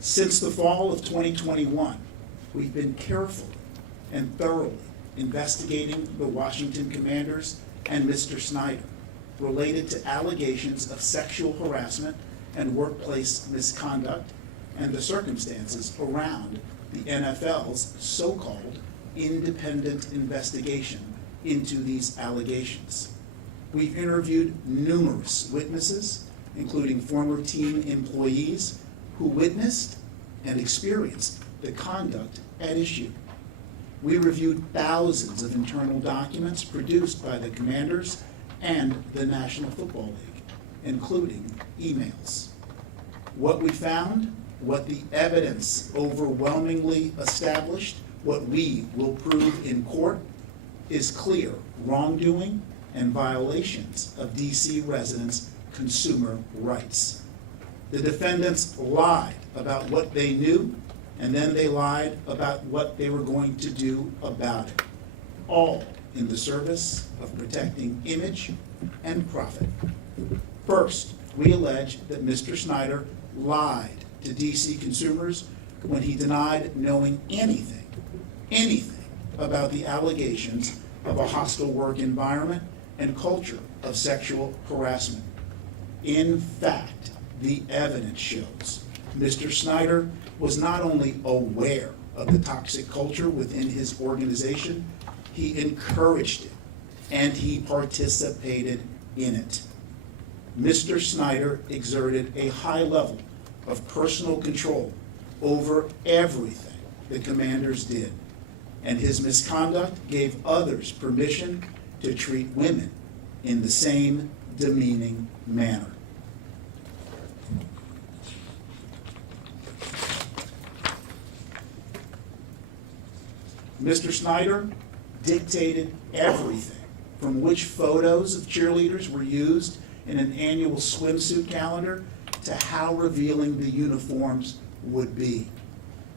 Since the fall of 2021, we've been carefully and thoroughly investigating the Washington Commanders and Mr. Snyder related to allegations of sexual harassment and workplace misconduct and the circumstances around the NFL's so-called independent investigation into these allegations. We've interviewed numerous witnesses, including former team employees who witnessed and experienced the conduct at issue. We reviewed thousands of internal documents produced by the Commanders and the National Football League, including emails. What we found, what the evidence overwhelmingly established, what we will prove in court, is clear wrongdoing and violations of DC residents' consumer rights. The defendants lied about what they knew, and then they lied about what they were going to do about it, all in the service of protecting image and profit. First, we allege that Mr. Snyder lied to DC consumers when he denied knowing anything about the allegations of a hostile work environment and culture of sexual harassment. In fact, the evidence shows Mr. Snyder was not only aware of the toxic culture within his organization, he encouraged it and he participated in it. Mr. Snyder exerted a high level of personal control over everything the Commanders did, and his misconduct gave others permission to treat women in the same demeaning manner. Mr. Snyder dictated everything from which photos of cheerleaders were used in an annual swimsuit calendar to how revealing the uniforms would be.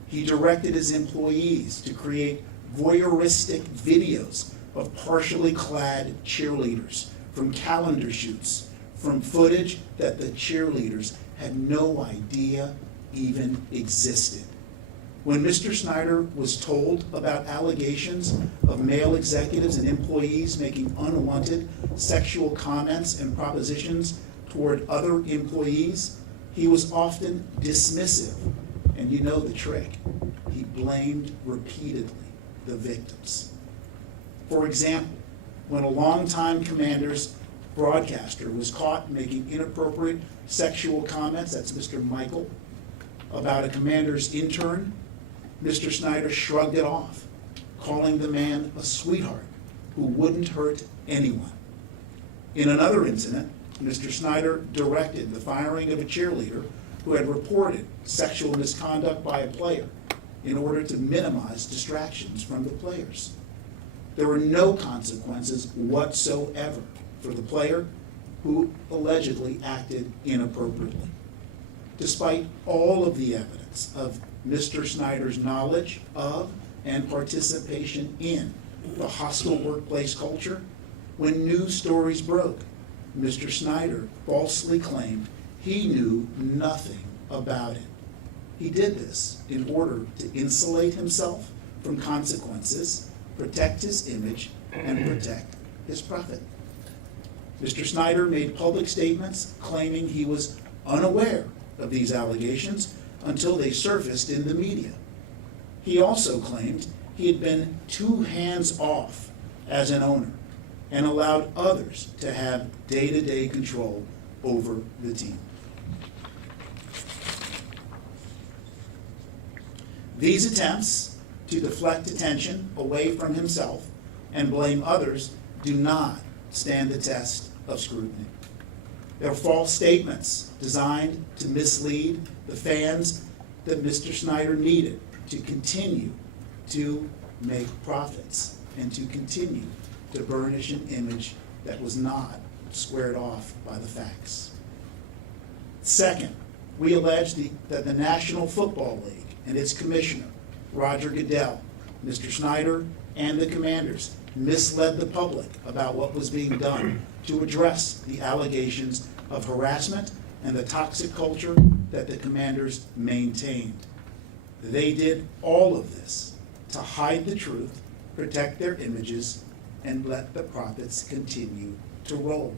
He directed his employees to create voyeuristic videos of partially clad cheerleaders from calendar shoots, from footage that the cheerleaders had no idea even existed. When Mr. Snyder was told about allegations of male executives and employees making unwanted sexual comments and propositions toward other employees, he was often dismissive. And you know the trick. He blamed repeatedly the victims. For example, when a longtime Commanders broadcaster was caught making inappropriate sexual comments, that's Mr. Michael, about a Commanders intern, Mr. Snyder shrugged it off, calling the man a sweetheart who wouldn't hurt anyone. In another incident, Mr. Snyder directed the firing of a cheerleader who had reported sexual misconduct by a player in order to minimize distractions from the players. There were no consequences whatsoever for the player who allegedly acted inappropriately. Despite all of the evidence of Mr. Snyder's knowledge of and participation in the hostile workplace culture, when news stories broke, Mr. Snyder falsely claimed he knew nothing about it. He did this in order to insulate himself from consequences, protect his image, and protect his profit. Mr. Snyder made public statements claiming he was unaware of these allegations until they surfaced in the media. He also claimed he had been too hands-off as an owner and allowed others to have day-to-day control over the team. These attempts to deflect attention away from himself and blame others do not stand the test of scrutiny. They're false statements designed to mislead the fans that Mr. Snyder needed to continue to make profits and to continue to burnish an image that was not squared off by the facts. Second, we allege that the National Football League and its commissioner, Roger Goodell, Mr. Snyder, and the Commanders misled the public about what was being done to address the allegations of harassment and the toxic culture that the commanders maintained. They did all of this to hide the truth, protect their images, and let the profits continue to roll.